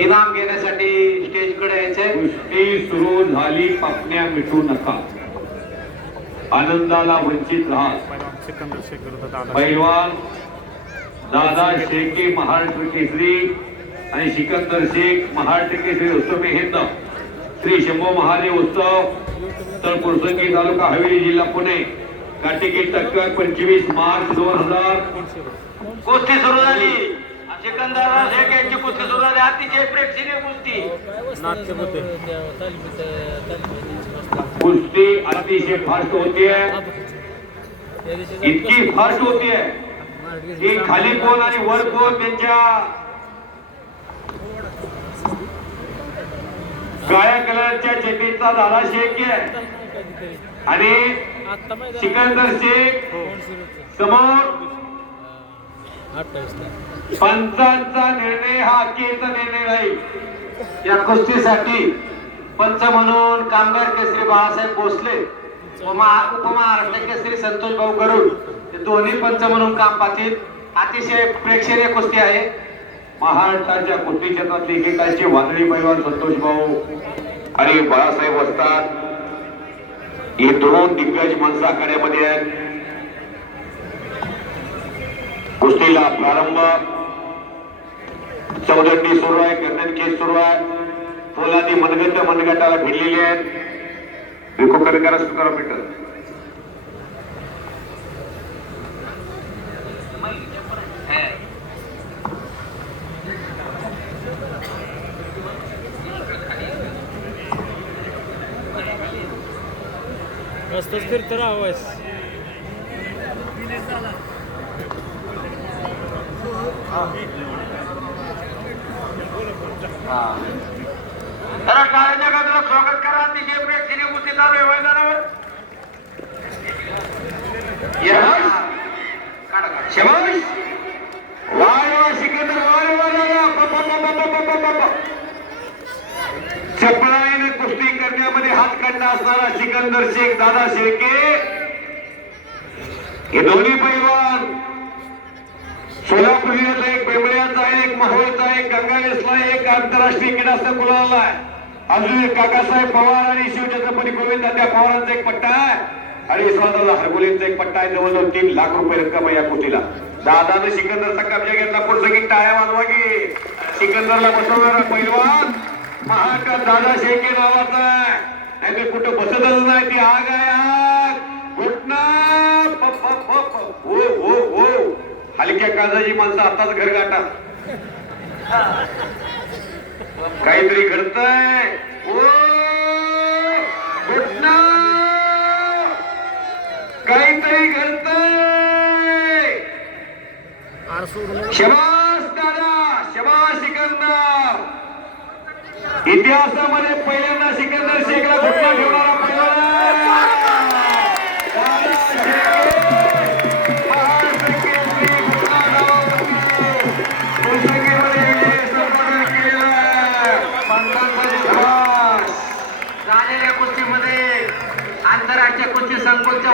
इनाम घेण्यासाठी स्टेजकडे यायचे। कुस्ती सुरू झाली, पापण्या मिटू नका, आनंदाला वंचित राहा। पैलवान दादा शेके महाराष्ट्र केसरी आणि सिकंदर शेख महाराष्ट्र केसरी उत्सव में हिंद श्री शंभो महादेव उत्सव तळपुरसंगी तालुका हवेली जिल्हा पुणे काटिकी टक्कर 25 मार्च 2000 कुस्ती सुरू झाली। सिकंदर शेख यांची कुस्ती सुरू झाली। अतिशय प्रेक्षणीय कुस्ती। कुस्ती अतिशय फास्ट होती है, इतकी फास्ट होती है की खाली कोण आणि वर कोण त्यांच्या काळ्या कलरच्या चेपीचा दादा शेख आहे आणि सिकंदर शेख समोर पंचांचा निर्णय हा अखेरचा निर्णय राहील। या कुस्तीसाठी पंच म्हणून कामगार केसरी बाळासाहेब भोसले, उपमहाराष्ट्र केसरी संतोष भाऊ गरुड हे दोन्ही पंच म्हणून काम पाहतील। अतिशय प्रेक्षणीय कुस्ती आहे। महाराष्ट्राच्या कुस्ती क्षेत्रातले एकेकाळचे वादळी पैलवान संतोष भाऊ आणि बाळासाहेब असतात, हे दोन दिग्गज माणसं आखाड्यामध्ये आहेत। कुस्तीला प्रारंभ, चौदंडी सुरू आहे, गर्दन केस सुरू आहे, पोलादी मनगट मनगटाला भिडलेले आहेत। विको कमी करा, स्वीकारा मिळतं। रस्ताच फिरतो राहावंस। तर टाळ्यांच्या गजरात स्वागत करा। अतिशय प्रेक्षणीय कुस्ती चालू आहे मैदानावर। शबाश, वाह वाह सिकंदर, वाह वाह। चपळाईने कुस्ती करण्यामध्ये हातखंडा असणारा सिकंदर शेख दादा शेळके हे दोन्ही पैलवान सोलापूर जिल्ह्यातला एक बेंबळ्याचा आहे, एक माहोळचा आहे, एक गंगावेसला, एक आंतरराष्ट्रीय क्रीडा संघ गुलाला आहे। अजून एक काकासाहेब पवार आणि शिवछत्रपती गोविंद त्या पवारांचा एक पट्टा आहे आणि स्वतःचा हरगोलींचा एक पट्टा आहे। जवळजवळ 3 लाख रुपये रक्कम आहे या कुस्तीला। दादाने सिकंदरचा कब्जा घेतला, पुढचं टाळ्या वाजवा की सिकंदरला बसवणारा पैलवान महाकाल दादा शेळके नावाचा आहे, नाही ते कुठं बसतच नाही। ती आग आहे, आग घुटणार हो हो हो। हलक्या काळजाची माणसं आताच घर गाठतात, काहीतरी घडतंय ओ घुटणार, काहीतरी घडतंय। शबाश दादा, शबाश सिकंदर। इतिहासामध्ये पहिल्यांदा सिकंदर शेखला घुटना ठेवणारा झालेल्या कुस्तीमध्ये आंतरराष्ट्रीय कुस्ती संकुलच्या